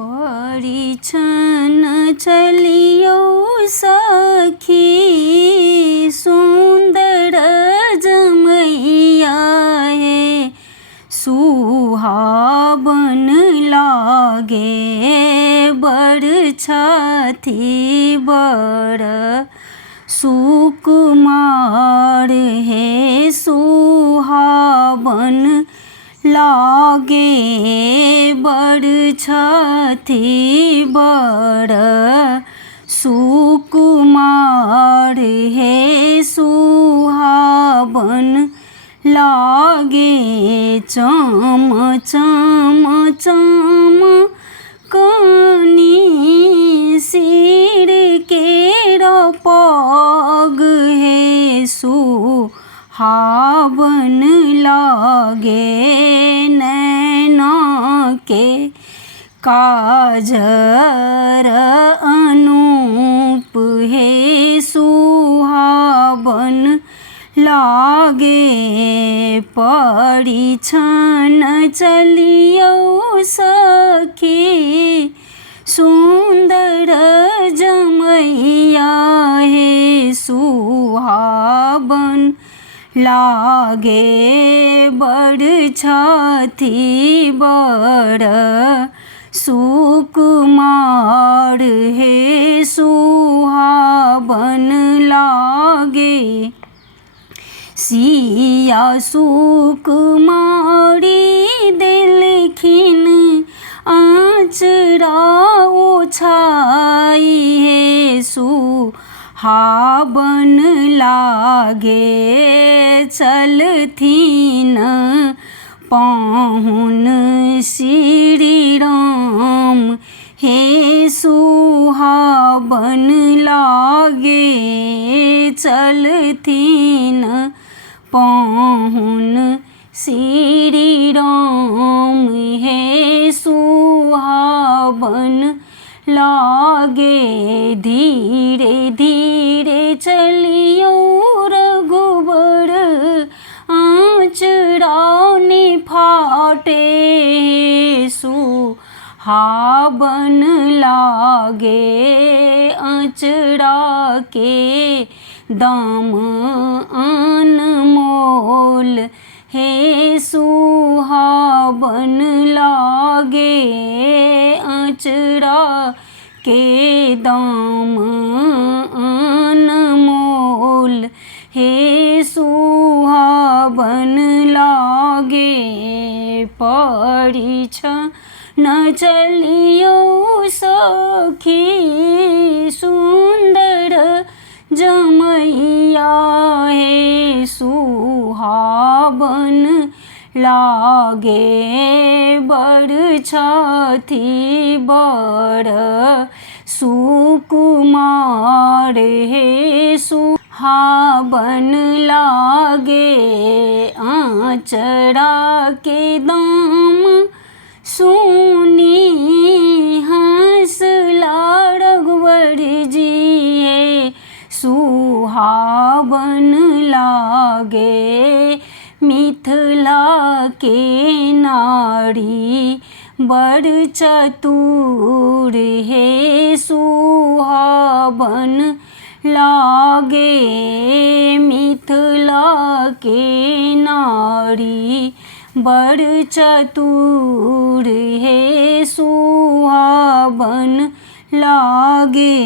परिछन चलियो सखी सुंदर जमैया हे सुहावन लागे बड़ छथि बड़ सुकुमार हे सुहावन लागे बड़ छथि बड़ सुकुमार हे सुहावन लागे चम चम चम कनी सिर केरा पग हे सुहावन लागे नैना के काजर अनूप हे सुहावन लागे परिछन चलियो सखी सुंदर जमैया हे सुहावन लागे बड़ छथि बड़ सुकुमार हे सुहावन लागे सिया सुकुमारी देलखिन आँचरा ओछाई हे सुहावन लागे चलथिन पाहुन श्री राम हे सुहावन लागे चलथिन पाहुन श्री राम हे सुहावन लागे धीरे धीरे चलियो रघुबर आँचरा ने फाटे सुहावन लागे आँचरा के दाम अनमोल हे सुहावन लागे आँचरा के दाम अनमोल हे सुहावन लागे परिछन चलियो सखी सुंदर जमैया हे सुहावन लागे बड़ छथि बड़ सुकुमार हे सुहावन लागे आँचरा के दाम सुनी हंसला रघुवर जी हे सुहावन लागे मिथिला के नारी बड़ चतुर हे सुहावन लागे मिथिला के नारी बड़ चतुर हे सुहावन लागे।